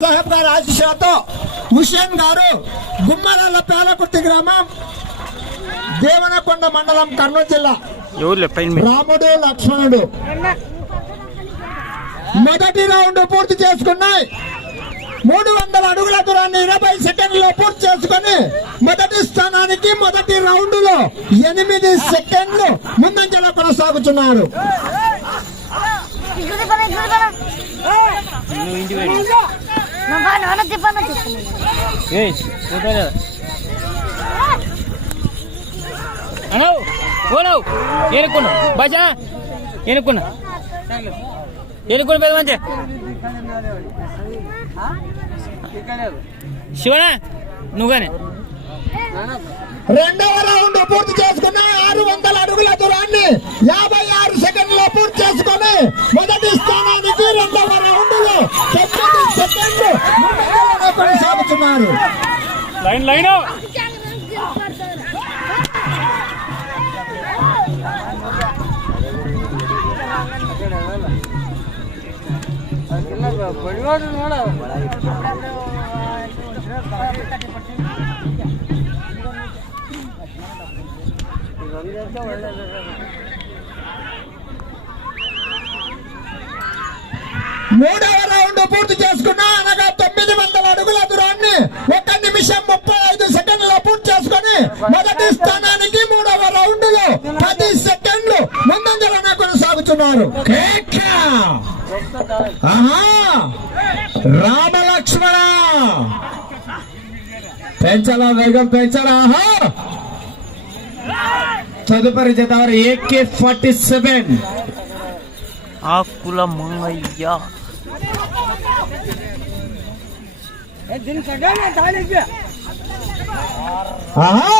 సాహెబ్ గారి ఆశీస్సులతో హుషేన్ గారు గుమ్మరాల పేలకుర్తి గ్రామం దేవనకొండ మండలం కర్నూలు జిల్లా. రాముడు లక్ష్మణుడు. మొదటి రౌండ్ పూర్తి చేసుకున్నాయి మూడు వందల అడుగుల దూరాన్ని ఇరవై సెకండ్లో పూర్తి చేసుకుని మొదటి స్థానానికి మొదటి రౌండ్లో ఎనిమిది సెకండ్లు ముందంజలో కొనసాగుతున్నారు. ఇసుది అనవు ఓనవు ఏనుకున్నా బాజా ఏనుకున్నా ఏనుకున్న పెద్ద మంచి శివనా నువ్వుగానే. రెండవ రౌండ్ పూర్తి చేసుకుని ఆరు వందల అడుగుల దూరాన్ని యాభై ఆరు సెకండ్లో పూర్తి చేసుకుని మొదటి స్థానానికి రెండవ రౌండ్లో తొమ్మిది సెకండ్లు కొనసాగుతున్నారు. లైన్ లైన్ మూడవ రౌండ్ పూర్తి చేసుకున్నా అనగా తొమ్మిది వందల అడుగుల దూరాన్ని ఒక నిమిషం ముప్పై ఐదు సెకండ్లో పూర్తి చేసుకుని మొదటి స్థానానికి మూడవ రౌండ్లో పది సెకండ్లు ముందంజలోనే కొనసాగుతున్నారు. రామలక్ష్మణ! పెంచాలా వేగం పెంచాలా ఆహా! తదుపరి జత వారు AK forty seven Akula Mangayya ఆహా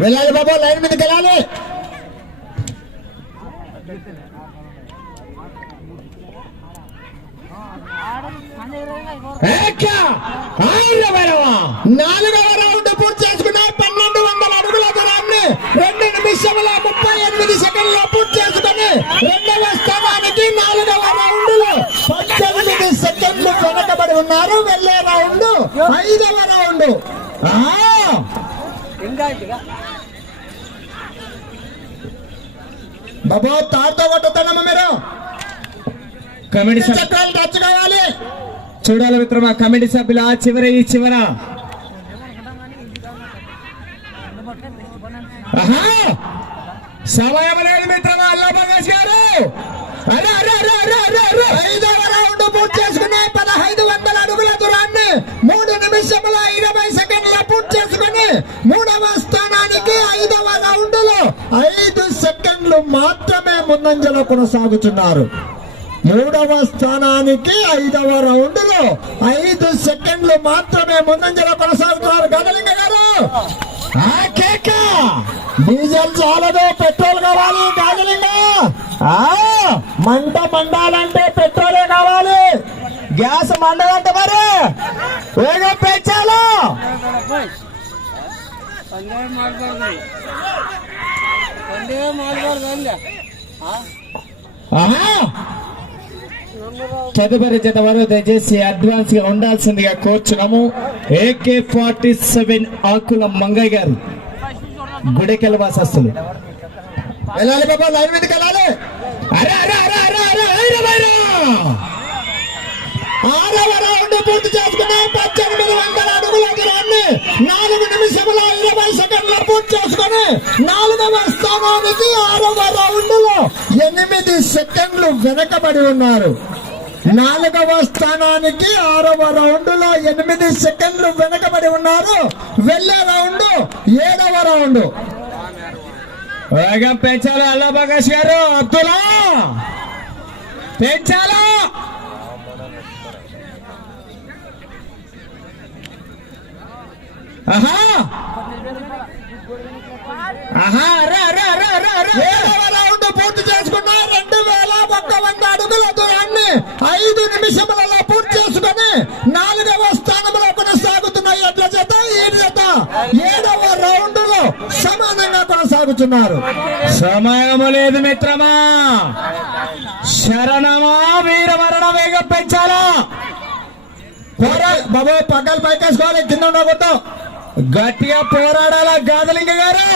వెళ్ళాలి బాబు లైన్ మీదకి వెళ్ళాలి ఏక! నాలుగవ రౌండ్ పూర్తి చేసుకున్న పన్నెండు వందల అడుగుల దూరాన్ని రెండు నిమిషముల ముప్పై ఎనిమిది సెకండ్ల పూర్తి చేసుకుని రెండవ స్థానానికి నాలుగవ రౌండ్లో పద్దెనిమిది సెకండ్లు వెనకబడి ఉన్నారు వెళ్ళే రౌండ్ ఐదవ రౌండ్ ఆ! బాబు తాడుతో కొట్టుతానమ్మా మీరు కమిటీ చక్రాలు టచ్ కావాలి? చూడాలి మిత్రమా కమిటీ సభ్యులు ఆ చివర ఈ చివర! సమయం లేదు మిత్రమా అల్లా గారు. అరే ముందంజలో కొనసాగుతున్నారు. మూడవ స్థానానికి ఐదవ రౌండ్లో ఐదు సెకండ్లు మాత్రమే ముందంజలో కొనసాగుతున్నారు గదలింగ గారు. కేక డీజిల్ చాలదు పెట్రోల్ కావాలి గాజలింగ ఆ మంట మండాలంటే పెట్రోలే కావాలి. గ్యాస్ మండాలంటే మరి వేగం పెంచాలి. ఆహా! తదుపరి జత వారు దయచేసి అడ్వాన్స్గా ఉండాల్సిందిగా కోరుచున్నాము. AK forty seven Akula Mangayya గారు గుడికెల వాసస్తులు వెళ్ళాలి బాబా లైన్ మీదకి వెళ్ళాలి. అరే అరే అరే అరే అరే ఐరా వైరా! ఆరవ రౌండ్ పూర్తి చేసుకుని పద్దెనిమిది వందల అడుగుల దూరాన్ని నాలుగు నిమిషముల ఇరవై సెకండ్ల పూర్తి చేసుకుని నాలుగవ స్థానానికి ఆరవ రౌండ్లో ఎనిమిది సెకండ్లు వెనకబడి ఉన్నారు. నాలుగవ స్థానానికి ఆరవ రౌండ్లో ఎనిమిది సెకండ్లు వెనకబడి ఉన్నారు. వెళ్ళే రౌండ్ ఏడవ రౌండ్. వేగం పెంచాలి అల్లా ప్రకాష్ గారు అబ్దుల్లా! పెంచాలా? ఆహా! రౌండ్ పూర్తి చేసుకున్నా. రెండు వేల ఒక్క వంద అడుగుల దూరాన్ని ఐదు నిమిషములలో పూర్తి చేసుకుని నాలుగవ స్థానంలో కొనసాగుతున్న ఎడ్ల చేత ఏడు చేత ఏడవ రౌండ్లో సమానంగా కొనసాగుతున్నారు. సమయము లేదు మిత్రమా. శరణమా వీరమరణ వేగం పెంచాలా? బాబు పక్కలు పైకేసుకోవాలి కింద ఉండకూడదు. గట్టిగా పోరాడాలా గాదలింగ గారు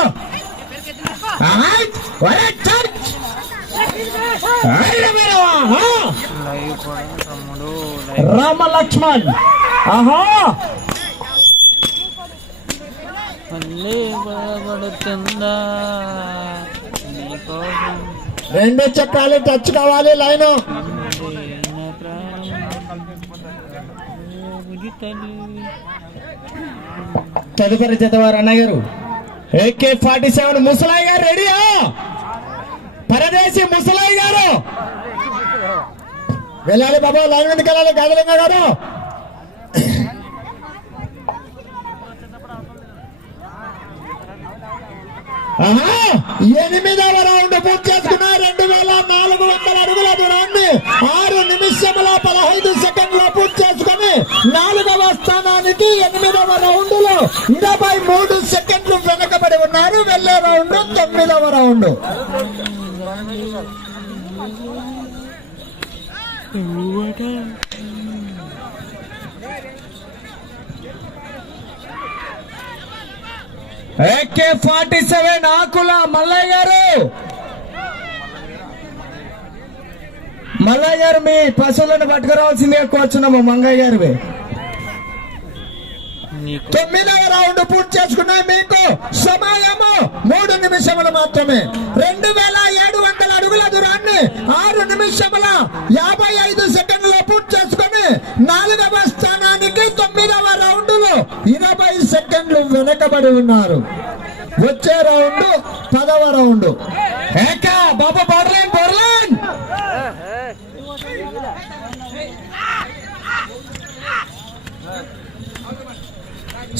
రామ లక్ష్మణ్ ఆహా రెండు చక్రాలు టచ్ కావాలి లైన్. తదుపరి జతవారు అన్నయ్య ఏకే ఫార్టీ సెవెన్ ముసలాయి గారు రెడీయా? పరదేశి ముసలాయి గారు! వెళ్ళాలి బాబా లైన్ మీదకి వెళ్ళాలి గాదలింగ గారు! ఎనిమిదవ రౌండ్ పూర్తి చేసుకున్న రెండు వేల నాలుగు వందల అడుగుల దూరాన్ని ఆరు నిమిషముల పదహైదు సెకండ్ల పూర్తి చేసుకుని నాలుగవ స్థానానికి ఎనిమిదవ రౌండ్లో ఇరవై మూడు సెకండ్ వెళ్ళే రౌండ్ తొమ్మిదవ round. AK forty seven Akula Mallayya గారు. మల్లయ్య గారు మీ పశువులను పట్టుకురావాల్సిందిగా కోరుచున్నాము మంగయ్య గారు నీకు తొమ్మిదవ రౌండ్ పూర్తి చేసుకున్నాయి మీకు. సమయము నిమిషములు మాత్రమే. రెండు వేల ఏడు వందల అడుగుల దూరాన్ని ఆరు నిమిషముల యాభై ఐదు సెకండ్లు పూర్తి చేసుకుని నాలుగవ స్థానానికి తొమ్మిదవ రౌండ్లో ఇరవై సెకండ్లు వెనకబడి ఉన్నారు. వచ్చే రౌండ్ పదవ రౌండ్. ఏక బాబా బర్లేన్ బర్లేన్!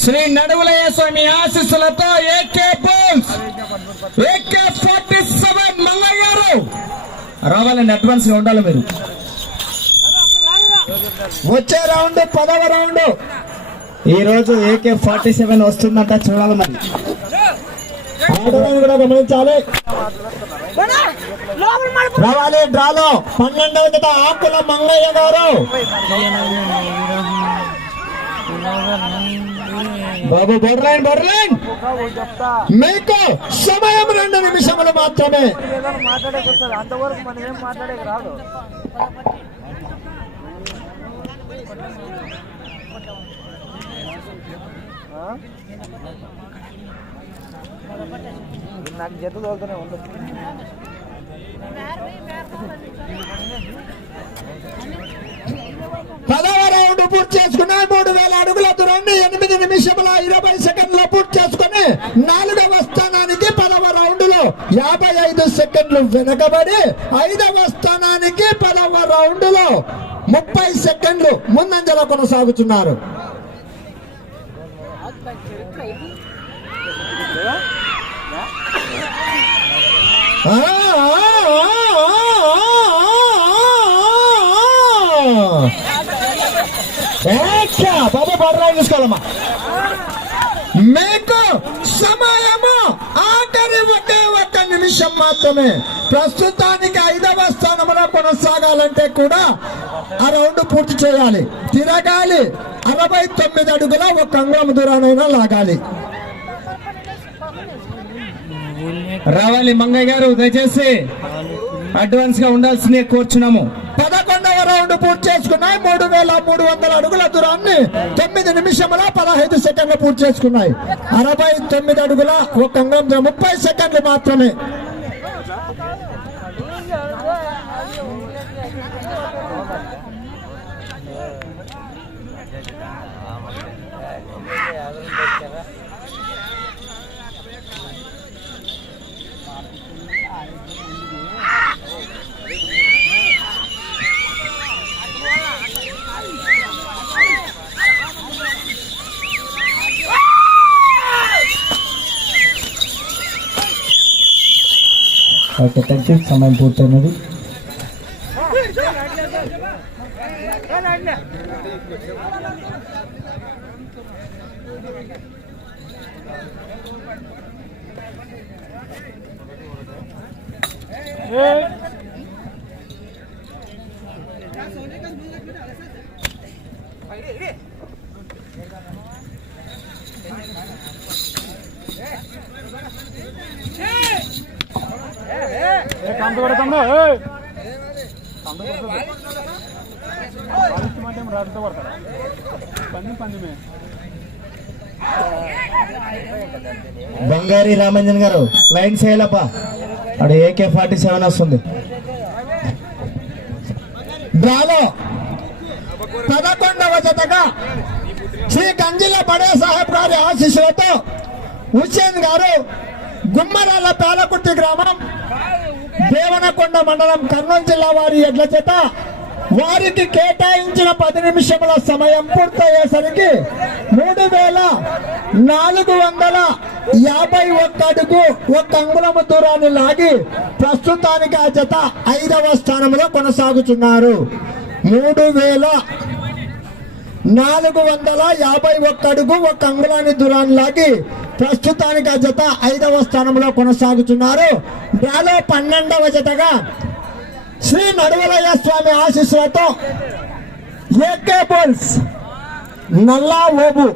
శ్రీ నడువులయ్య స్వామి ఆశీస్సులతో ఏకే బోల్స్ ఏకే ఫార్టీ సెవెన్ మల్లయ్య గారు రావాలండి అడ్వాన్స్గా ఉండాలి మీరు. వచ్చే రౌండ్ పదవ రౌండ్. ఈ రోజు ఏకే ఫార్టీ సెవెన్ వస్తుందంట చూడాలి మరి. కూడా గమనించాలి. రావాలి డ్రాలో. పన్నెండవ జత ఆకుల మంగయ్య గారు. బాబు బొర్లైన్ బొర్లైన్ మీకు సమయం రెండు నిమిషములు మాత్రమే? నాకు జత తోలుతూనే ఉండదు పదవ రౌండ్ పూర్తి చేసుకుని మూడు వేల అడుగుల దూరాన్ని ఎనిమిది నిమిషముల ఇరవై సెకండ్ల పూర్తి చేసుకుని నాలుగవ స్థానానికి పదవ రౌండ్లో యాభై ఐదు సెకండ్లు వెనకబడి ఐదవ స్థానానికి పదవ రౌండ్లో ముప్పై సెకండ్లు ముందంజల కొనసాగుతున్నారు. బాబు బొర్రాయి తీసుకోవాలమ్మా. మీకు సమయము ఆఖరి ఒకే ఒక్క నిమిషం మాత్రమే. ప్రస్తుతానికి ఐదవ స్థానంలో కొనసాగాలంటే కూడా ఆ రౌండ్ పూర్తి చేయాలి. తిరగాలి. అరవై తొమ్మిది అడుగుల ఒక అంగుళం దూరానైనా లాగాలి. రావాలి మంగయ్య గారు దయచేసి అడ్వాన్స్గా ఉండాల్సిందే కోరుచున్నాము. పదకొండు రౌండ్ పూర్తి చేసుకున్నాయి. మూడు వేల మూడు వందల అడుగుల దూరాన్ని తొమ్మిది నిమిషముల పదహైదు సెకండ్లు పూర్తి చేసుకున్నాయి. అరవై తొమ్మిది అడుగుల ఒక ముప్పై సెకండ్లు మాత్రమే. ఓకే థ్యాంక్ యూ సమయం పూర్తయినది బంగారి రామంజన్ గారు లైన్ చేయాలప్ప. అక్కడ ఏకే ఫార్టీ సెవెన్ వస్తుంది. డ్రాలో పదకొండవ జతగా శ్రీ గంజిల బడే సాహెబ్ గారి ఆశీస్సులతో హుస్సేన్ గారు గుమ్మరాల పేలకుర్తి గ్రామం దేవనకొండ మండలం కర్నూలు జిల్లా వారి ఎడ్ల చేత వారికి కేటాయించిన పది నిమిషముల సమయం పూర్తయ్యేసరికి మూడు వేల నాలుగు వందల యాభై ఒక్క అడుగు ఒక్క అంగుళము దూరాన్ని లాగి ప్రస్తుతానికి ఆ జత ఐదవ స్థానంలో కొనసాగుతున్నారు. మూడు వేల నాలుగు వందల యాభై ఒక్క అడుగు ఒక అంగుళాన్ని దూరాన్ని లాగి ప్రస్తుతానికి ఆ జత ఐదవ స్థానంలో కొనసాగుతున్నారు. డ్రాలో పన్నెండవ జతగా శ్రీ నడువలయ్య స్వామి ఆశీస్సులతో ఏకే బోల్స్ నల్లా ఓబు